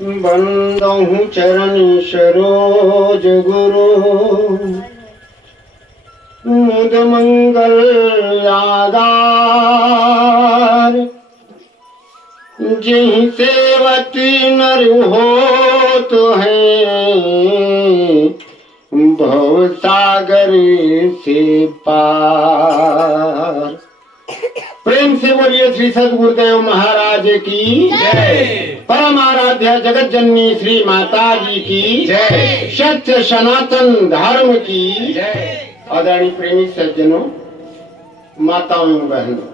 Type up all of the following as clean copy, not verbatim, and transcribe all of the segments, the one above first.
बंदहु चरण सरोज गुरु मुद मंगल आगार जिहि सेवती नर हो तो है भव सागर से पार। प्रेम से बोलिए श्री सद्गुरुदेव महाराज की जय। परम आराध्या जगत जननी श्री माता जी की जय। सत्य सनातन धर्म की जय। आदरणीय प्रेमी सज्जनों, माताओं बहनों,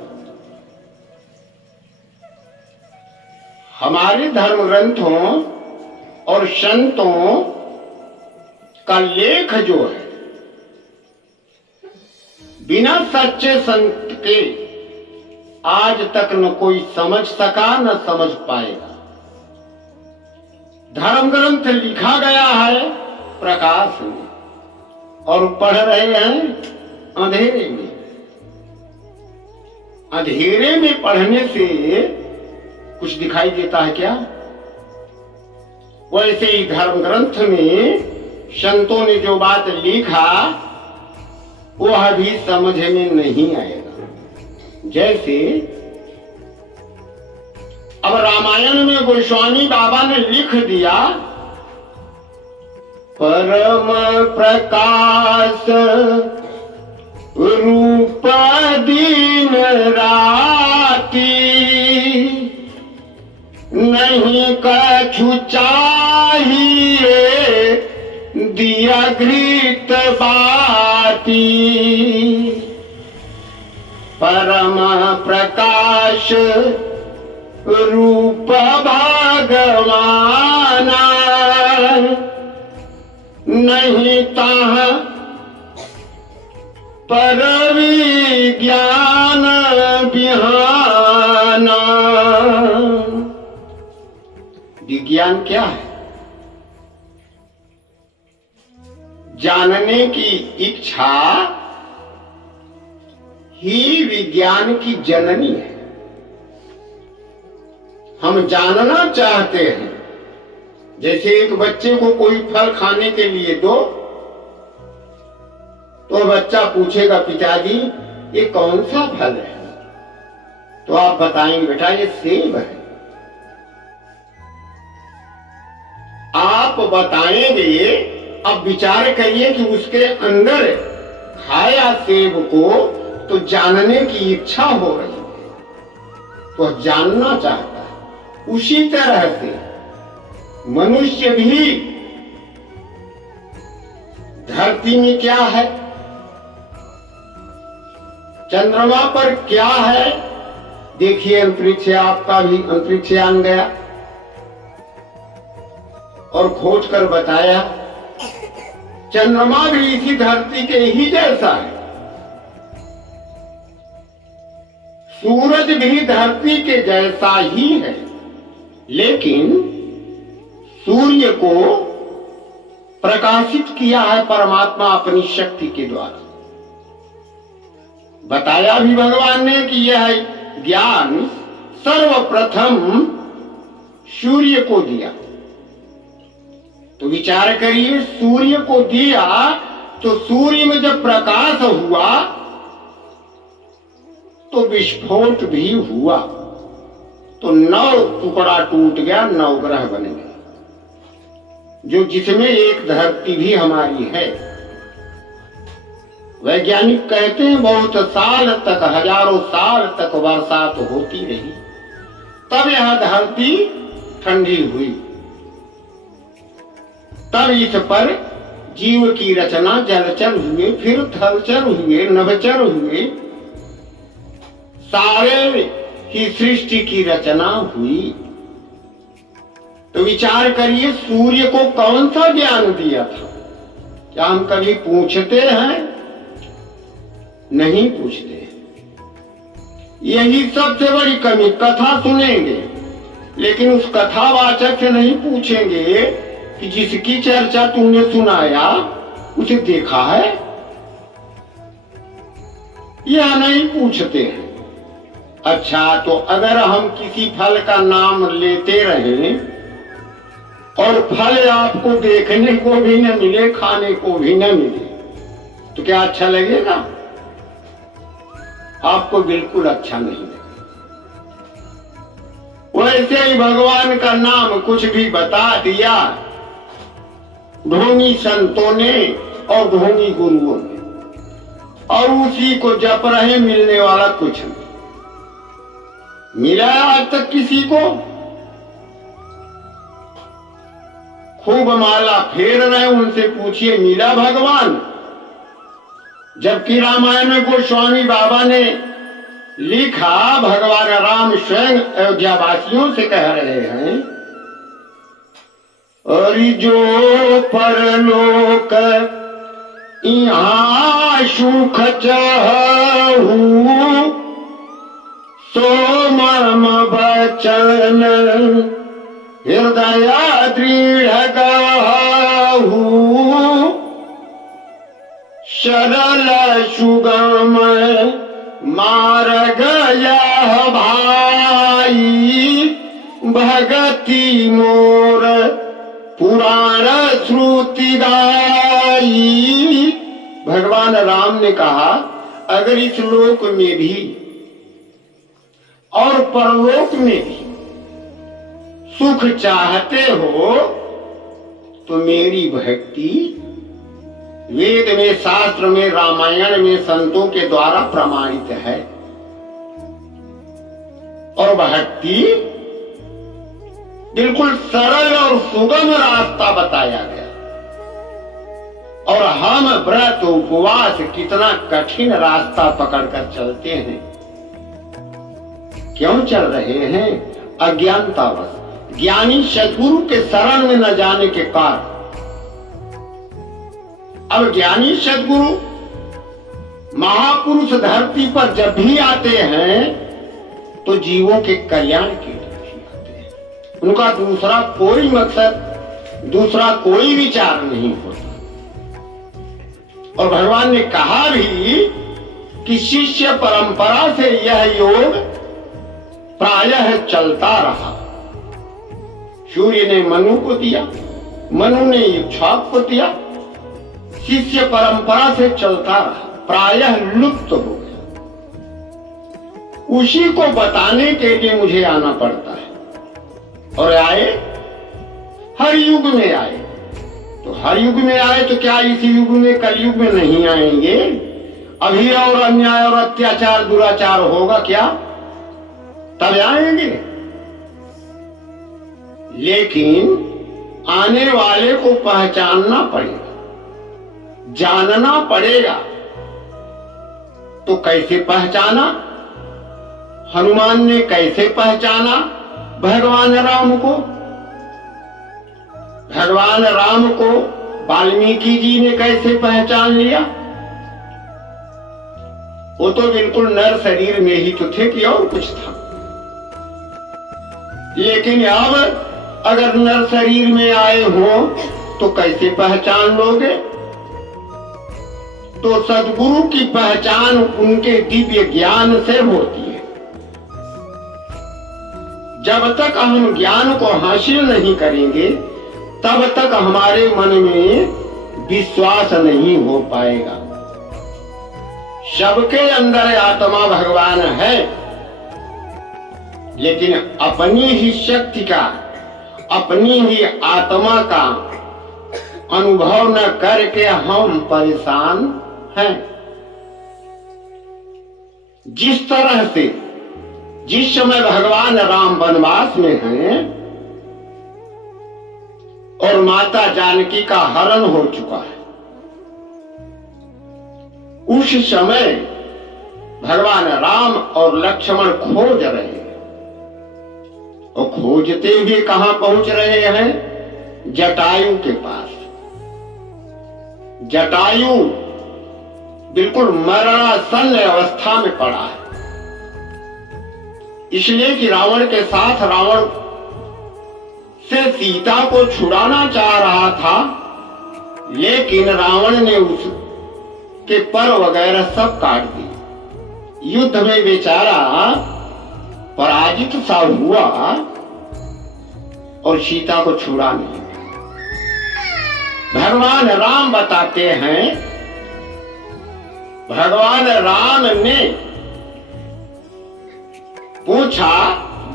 हमारे धर्म ग्रंथों और संतों का लेख जो है बिना सच्चे संत के आज तक न कोई समझ सका न समझ पाएगा। धर्म ग्रंथ लिखा गया है प्रकाश में और पढ़ रहे हैं अंधेरे में। अंधेरे में पढ़ने से कुछ दिखाई देता है क्या? वैसे ही धर्म ग्रंथ में संतों ने जो बात लिखा वह भी समझ में नहीं आएगा। जैसे अब रामायण में गोस्वामी बाबा ने लिख दिया, परम प्रकाश रूप दिन राती नहीं कछु चाहिए दिया घृत बाती। परम प्रकाश रूप भगवाना नहीं ताह पर विज्ञान बिहाना। विज्ञान क्या है? जानने की इच्छा ही विज्ञान की जननी है। हम जानना चाहते हैं। जैसे एक बच्चे को कोई फल खाने के लिए दो तो बच्चा पूछेगा, पिताजी ये कौन सा फल है? तो आप बताएंगे, बेटा ये सेब है। आप बताएंगे, अब विचार करिए कि उसके अंदर खाया सेब को तो जानने की इच्छा हो रही है, तो जानना चाहता है। उसी तरह से मनुष्य भी धरती में क्या है, चंद्रमा पर क्या है, देखिए अंतरिक्ष, आपका भी अंतरिक्षयान गया और खोज कर बताया चंद्रमा भी इसी धरती के ही जैसा है। सूरज भी धरती के जैसा ही है, लेकिन सूर्य को प्रकाशित किया है परमात्मा अपनी शक्ति के द्वारा। बताया भी भगवान ने कि यह ज्ञान सर्वप्रथम सूर्य को दिया। तो विचार करिए, सूर्य को दिया तो सूर्य में जब प्रकाश हुआ तो विस्फोट भी हुआ, तो 9 टुकड़ा टूट गया, 9 ग्रह बन गए, जो जिसमें एक धरती भी हमारी है। वैज्ञानिक कहते हैं बहुत साल तक, हजारों साल तक बरसात होती रही, तब यह धरती ठंडी हुई, तब इस पर जीव की रचना, जलचर हुए, फिर थलचर हुए, नभचर हुए, सारे ही सृष्टि की रचना हुई। तो विचार करिए, सूर्य को कौन सा ज्ञान दिया था? क्या हम कभी पूछते हैं? नहीं पूछते। यही सबसे बड़ी कमी। कथा सुनेंगे लेकिन उस कथावाचक से नहीं पूछेंगे कि जिसकी चर्चा तूने सुनाया उसे देखा है, यह नहीं पूछते हैं। अच्छा, तो अगर हम किसी फल का नाम लेते रहें और फल आपको देखने को भी न मिले, खाने को भी न मिले, तो क्या अच्छा लगेगा? आपको बिल्कुल अच्छा नहीं लगेगा। वैसे ही भगवान का नाम कुछ भी बता दिया ढोंगी संतों ने और ढोंगी गुरुओं ने, और उसी को जप रहे, मिलने वाला कुछ नहीं मिला आज तक किसी को। खूब माला फेर रहे, उनसे पूछिए मिला भगवान? जबकि रामायण में गोस्वामी बाबा ने लिखा, भगवान राम स्वयं अयोध्या वासियों से कह रहे हैं, और जो परलोक यहाँ सुख चाहू, सो मम बचन हृदय दृढ़ गाहू, सरल सुगम मार्ग यह भाई, भगति मोर पुराण श्रुति गाई। भगवान राम ने कहा, अगर इस लोक में भी और परलोक में भी सुख चाहते हो तो मेरी भक्ति वेद में, शास्त्र में, रामायण में संतों के द्वारा प्रमाणित है। और भक्ति बिल्कुल सरल और सुगम रास्ता बताया गया। और हम व्रत उपवास कितना कठिन रास्ता पकड़कर चलते हैं। क्यों चल रहे हैं? अज्ञानतावश, ज्ञानी सद्गुरु के शरण में न जाने के कारण। अब ज्ञानी सद्गुरु महापुरुष धरती पर जब भी आते हैं तो जीवों के कल्याण के लिए आते हैं। उनका दूसरा कोई मकसद, दूसरा कोई विचार नहीं होता। और भगवान ने कहा भी कि शिष्य परंपरा से यह योग प्रायः चलता रहा। सूर्य ने मनु को दिया, मनु ने इक्ष्वाकु को दिया, शिष्य परंपरा से चलता रहा, प्रायः लुप्त हो गया। उसी को बताने के लिए मुझे आना पड़ता है। और आए, हर युग में आए। तो हर युग में आए तो क्या इस युग में, कलयुग में नहीं आएंगे? अभी और अन्याय और अत्याचार दुराचार होगा क्या? तब आएंगे। लेकिन आने वाले को पहचानना पड़ेगा, जानना पड़ेगा। तो कैसे पहचाना? हनुमान ने कैसे पहचाना भगवान राम को? भगवान राम को वाल्मीकि जी ने कैसे पहचान लिया? वो तो बिल्कुल नर शरीर में ही तो थे कि और कुछ था। लेकिन अब अगर नर शरीर में आए हो तो कैसे पहचान लोगे? तो सद्गुरु की पहचान उनके दिव्य ज्ञान से होती है। जब तक हम ज्ञान को हासिल नहीं करेंगे तब तक हमारे मन में विश्वास नहीं हो पाएगा। सबके अंदर आत्मा भगवान है, लेकिन अपनी ही शक्ति का, अपनी ही आत्मा का अनुभव न करके हम परेशान हैं। जिस तरह से जिस समय भगवान राम वनवास में हैं और माता जानकी का हरण हो चुका है, उस समय भगवान राम और लक्ष्मण खोज रहे हैं। और खोजते हुए कहां पहुंच रहे हैं? जटायु के पास। जटायु बिल्कुल मरणासन्न अवस्था में पड़ा है, इसलिए कि रावण के साथ रावण से सीता को छुड़ाना चाह रहा था, लेकिन रावण ने उसके पर वगैरह सब काट दिए। युद्ध में बेचारा पराजित सा हुआ और सीता को छुड़ा नहीं। भगवान राम बताते हैं, भगवान राम ने पूछा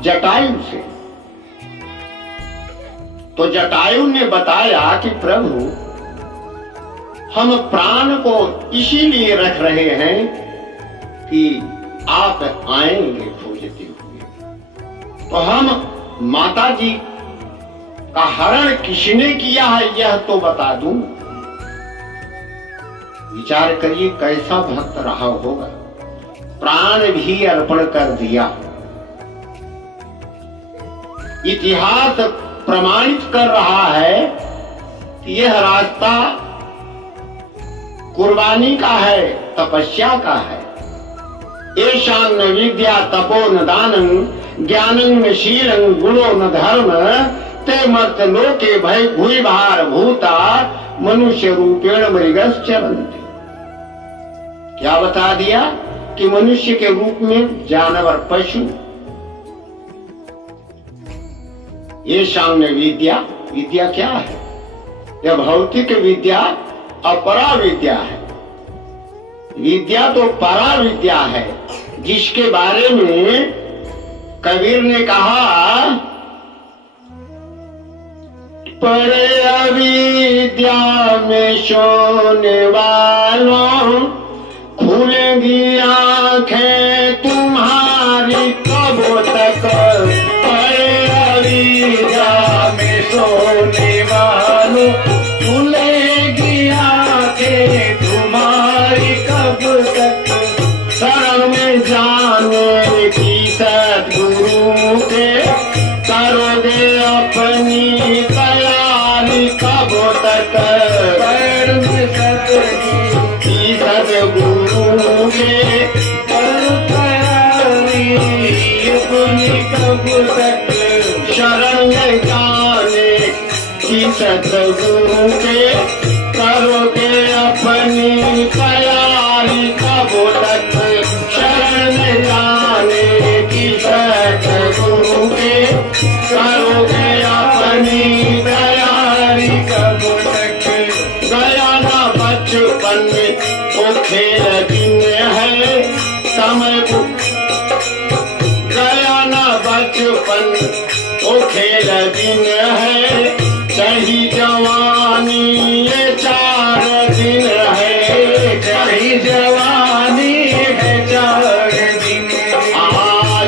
जटायु से, तो जटायु ने बताया कि प्रभु हम प्राण को इसीलिए रख रहे हैं कि आप आएंगे खोजते हुए। तो हम माता जी का हरण किसने किया है यह तो बता दूं। विचार करिए कैसा भक्त रहा होगा, प्राण भी अर्पण कर दिया। इतिहास प्रमाणित कर रहा है कि यह रास्ता कुर्बानी का है, तपस्या का है। एषां न विद्या तपो न दानं ज्ञानं न शीलं गुणो न धर्म ते मर्त लोके भय भूय भार भूता मनुष्य रूपेण मृगश्चरन्ति। क्या बता दिया कि मनुष्य के रूप में जानवर पशु। एषां न विद्या, विद्या क्या है? यह भौतिक विद्या अपरा विद्या है। विद्या तो परा विद्या है, जिसके बारे में कबीर ने कहा, परे अविद्या में सोने वालों खुलेंगी आंखें तुम्हारी कब तक। परे अविद्या में सोने वालों खुलेंगी आंखें तुम्हारी कब तक। शरण में जाने की सद्गुरु के करोगे अपनी तैयारी कब तक। शरण में सद्गुरु के करो तैयारी अपनी कब तक। शरण में जाने की सद्गुरु के करोगे अपनी तैयारी कब तक। शरण में जाने की सद्गुरु के करोगे अपनी तैयारी कब तक। गया ना बचपन वो खेल दिन है समय को, गया ना बचपन वो खेल दिन है। चाही जवानी ये 4 दिन है, चाही जवानी है 4 दिन।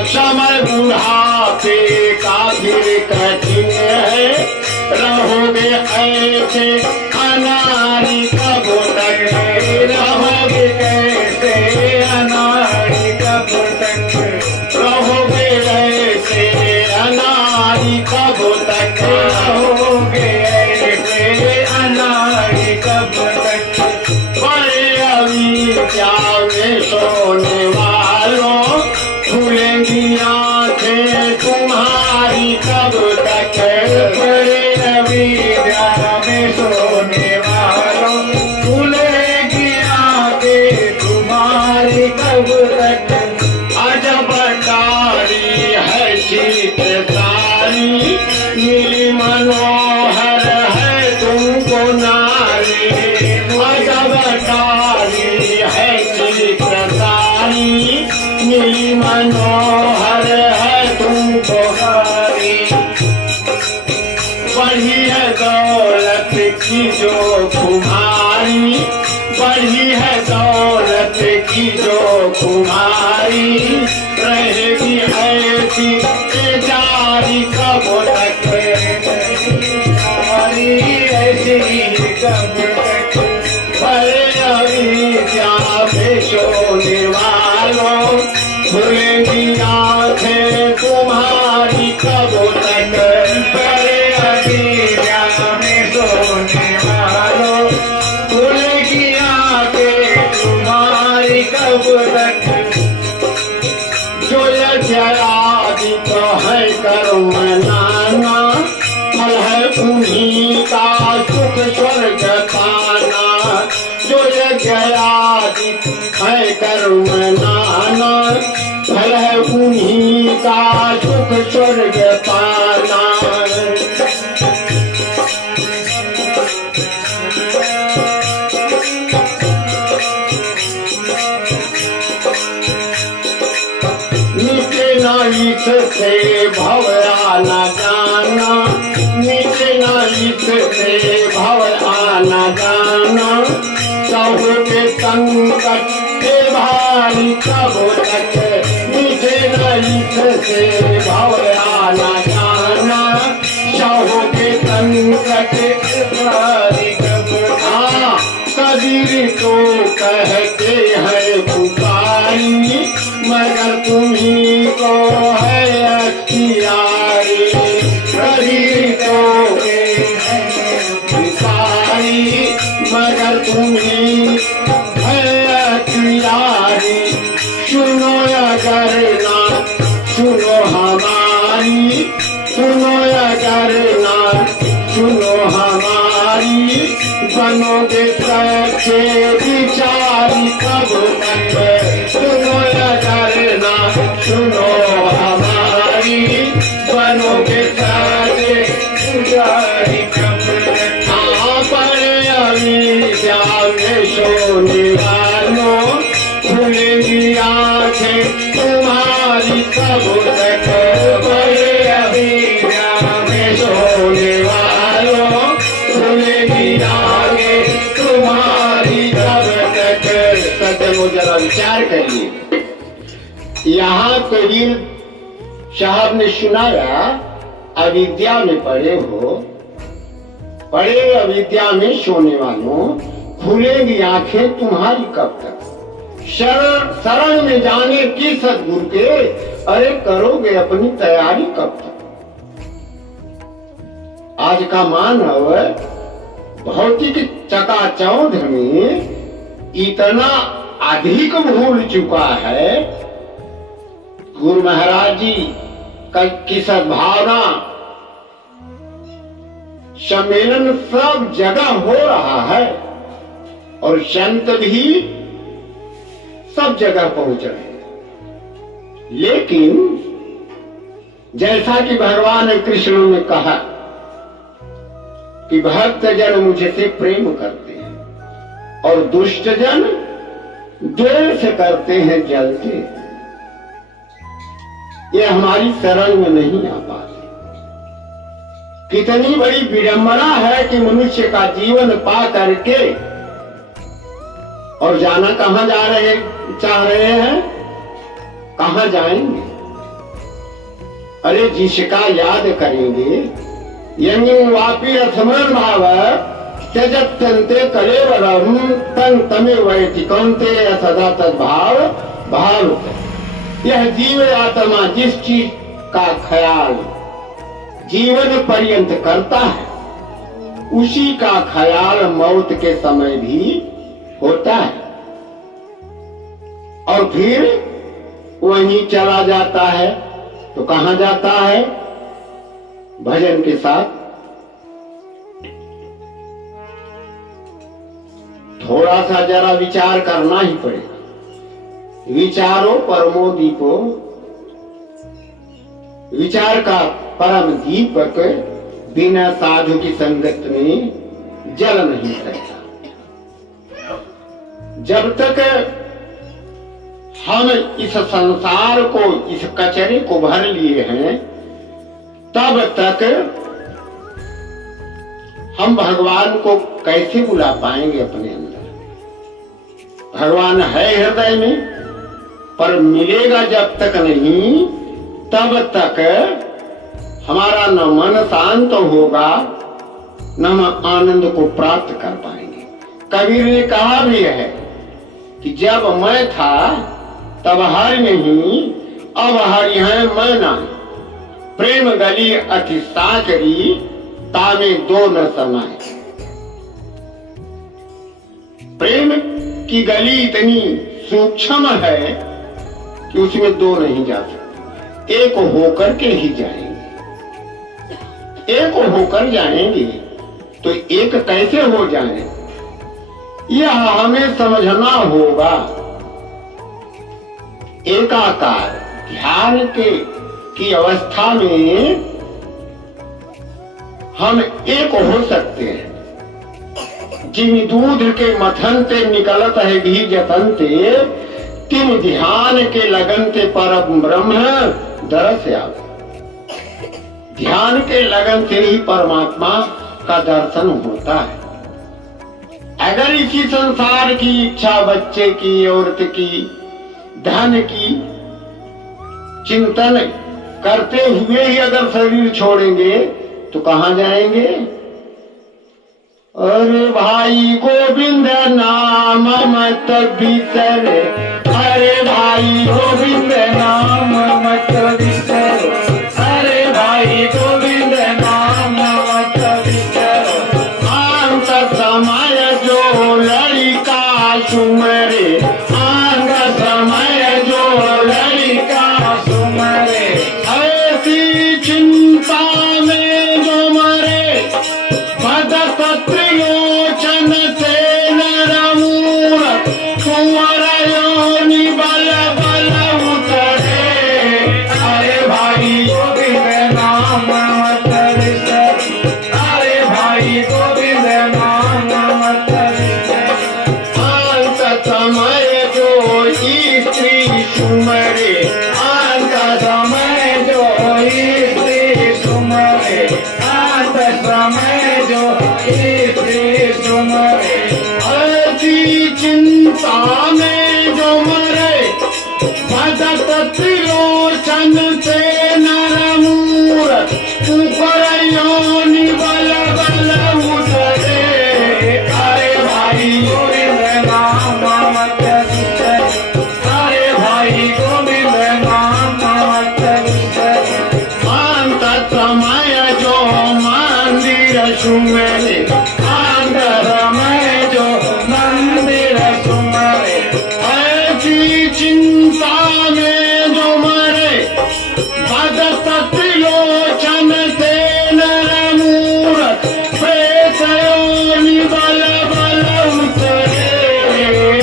समय बुढ़ापे का फिर कठिन है, रहोगे ऐसे अनारी कब तक। रहोगे कैसे अनारी कब तक। रहोगे ऐसे अनारी कब तक। रहोगे ऐसे अनारी कब तक। बड़े अविद्या में सोने वालों खुलेंगी आंखें तुम्हारी कब तक। बड़े अविद्या में सोने वालों खुलेंगी आंखें तुम्हारी कब तक। अजब कारी है चित्रकारी नीली मनोहर है तुमको नारी। अजब कारी है चित्रकारी नीली मनोहर है तुमको नारी। बढ़ी है दौलत की जो कुमारी, बढ़ी है दौलत की जो कुमारी। रहेगी ऐसी जारी कब तक। ऐसी कब तक। बड़े अविद्या में सोने वालों खुलेंगी आंखें तुम्हारी कब तक। बड़े अविद्या में सोने वालों खुलेंगी आंखें तुम्हारी कब तक। जो यज्ञादि तो है कर्म नाना, फल है उन्हीं का सुख स्वर्ग पाना। जो यज्ञादि है कर्म नाना, फल है उन्हीं का सुख स्वर्ग पाना। इससे भव आना जाना, मिटना इससे भव आना जाना, सबके के संकट के भारी कब तक, मिटना इससे भव आना जाना, सबके संकट के भारी कब। हाँ, कबीर तो कहते हैं पुकारी, मगर तुम्ही को है अख्तियारी। कबीर तो पुकारी, मगर तुम्ही है अख्तियारी। सुनो अगर ना सुनो हमारी, सुनो अगर ना सुनो हमारी, बनोगे सच्चे विचारी कब तक। सुनो अगर ना सुनो हमारी, बनोगे सच्चे विचारी कब तक। पर अविद्या में सोने वालों, खुलेंगी आंखें तुम्हारी कब तक। पर अविद्या में सोने वालों, खुलेंगी आंखें तुम्हारी कब तक। सदैव जरा विचार करिए। यहाँ कबीर साहब ने सुनाया, अविद्या में पड़े हो, पड़े अविद्या में सोने वालों, खुलेंगी आंखें तुम्हारी कब तक। शरण में जाने की सदगुरु के, अरे करोगे अपनी तैयारी कब तक। आज का मानव भौतिक चकाचौंध में इतना अधिक भूल चुका है। गुरु महाराज जी की सद्भावना सम्मेलन सब जगह हो रहा है और संत भी सब जगह पहुंच रहे हैं। लेकिन जैसा कि भगवान कृष्ण ने कहा कि भक्त जन मुझसे प्रेम करते हैं और दुष्ट जन द्वेष करते हैं, जलते हैं। ये हमारी शरण में नहीं आ पाते। कितनी बड़ी विडंबना है कि मनुष्य का जीवन पा करके और जाना कहां जा रहे चाह रहे हैं, कहां जाएंगे। अरे जिसका याद करेंगे, यंगिं वापी स्मरण भाव त्यजत्यन्ते कलेवरम तं तमेव वैति कौन्ते सदा तद्भाव भाव। यह जीव आत्मा जिस चीज का ख्याल जीवन पर्यंत करता है, उसी का ख्याल मौत के समय भी होता है और फिर वहीं चला जाता है। तो कहां जाता है? भजन के साथ। थोड़ा सा जरा विचार करना ही पड़ेगा। विचारो परमो दीपो, विचार का परम दीपक बिना साधु की संगत में जल नहीं सकता। जब तक हम इस संसार को, इस कचरे को भर लिए हैं, तब तक हम भगवान को कैसे बुला पाएंगे अपने अंदर। भगवान है हृदय में, पर मिलेगा जब तक नहीं, तब तक हमारा न मन शांत होगा, न हम आनंद को प्राप्त कर पाएंगे। कबीर ने कहा भी है कि जब मैं था तब हरि नहीं, अब हरि है मैं नहीं। प्रेम गली अति साकरी, तामे दो न समाए। प्रेम की गली इतनी सूक्ष्म है कि उसमें दो नहीं जा सकते, एक होकर के ही जाएंगे। एक होकर जाएंगे तो एक कैसे हो जाए, यह हमें समझना होगा। एकाकार ध्यान की अवस्था में हम एक हो सकते हैं। जिन दूध के मथनते निकलत है घी जतनते, तिन ध्यान के लगनते पर ब्रह्म दरस आ गया। ध्यान के लगन से ही परमात्मा का दर्शन होता है। अगर इसी संसार की इच्छा, बच्चे की, औरत की, धन की चिंतन करते हुए ही अगर शरीर छोड़ेंगे तो कहां जाएंगे? अरे भाई गोविंद नाम मत बिसर, अरे भाई गोविंद नाम मत बिसर, अरे भाई गोविंद नाम मत बिसर। अंत समय जो लड़का सुमरे, अंत समय जो लड़का सुमरे, ऐसी चिंता में जो मरे, पदत त्रिलोचन से नरमूर, कुंवर योनि बल बल उतरे। अरे भाई गोविंद नाम मत बिसर, अरे भाई गोविंद नाम मत बिसर। अंत समय जो स्त्री सुमरे, अंत समय जो स्त्री सुमरे, अंत समय जो स्त्री सुमरे, ऐसी चिंता में जो मरे, भदत त्रिलोचन से नरमूर, कुंवर योनि बल बल उतरे। अरे भाई गोविंद नाम मत बिसर, अरे भाई गोविंद नाम मत बिसर। अंत समय जो मंदिर सुमरे, अंत समय जो मंदिर सुमरे, ऐसी चिंता में जो मरे, भदत त्रिलोचन से नरमूर, प्रेत योनि बल बल उतरे।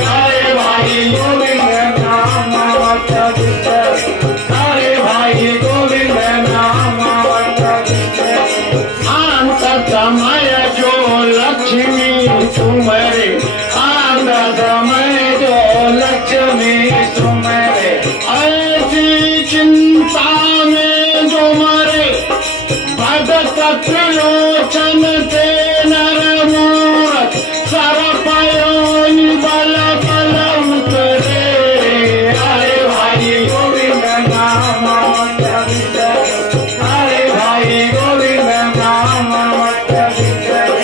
अरे भाई गोविंद नाम मत बिसर, अरे भाई गोविंद नाम मत बिसर। अंत समय जो लक्ष्मी सुमरे, अंत समय जो लक्ष्मी सुमरे, ऐसी चिंता में जो मरे, भदत त्रिलोचन से नरमूर, सर्प योनि बल बल उतरे। अरे भाई गोविंद नाम मत बिसर, अरे भाई गोविंद नाम मत बिसर।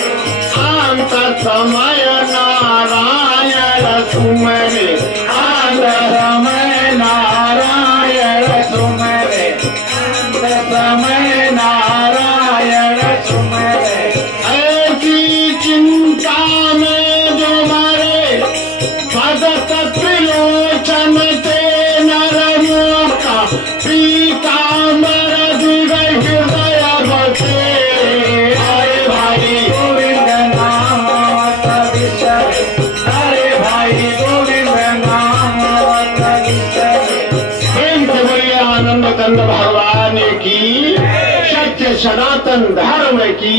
अंत समय नारायण सुमरे, अंत समय नारायण सुमरे, अंत समय नारायण सुमरे, ऐसी चिंता में जो मरे, भदत त्रिलोचन से नरमुख, पीताम्बर दिव्य हृदय बसे। अरे भाई गोविंद नाम मत बिसर, अरे भाई गोविंद नाम मत बिसर। प्रेम से बोलिए आनंद कंद भगवान की, सत्य सनातन धर्म की।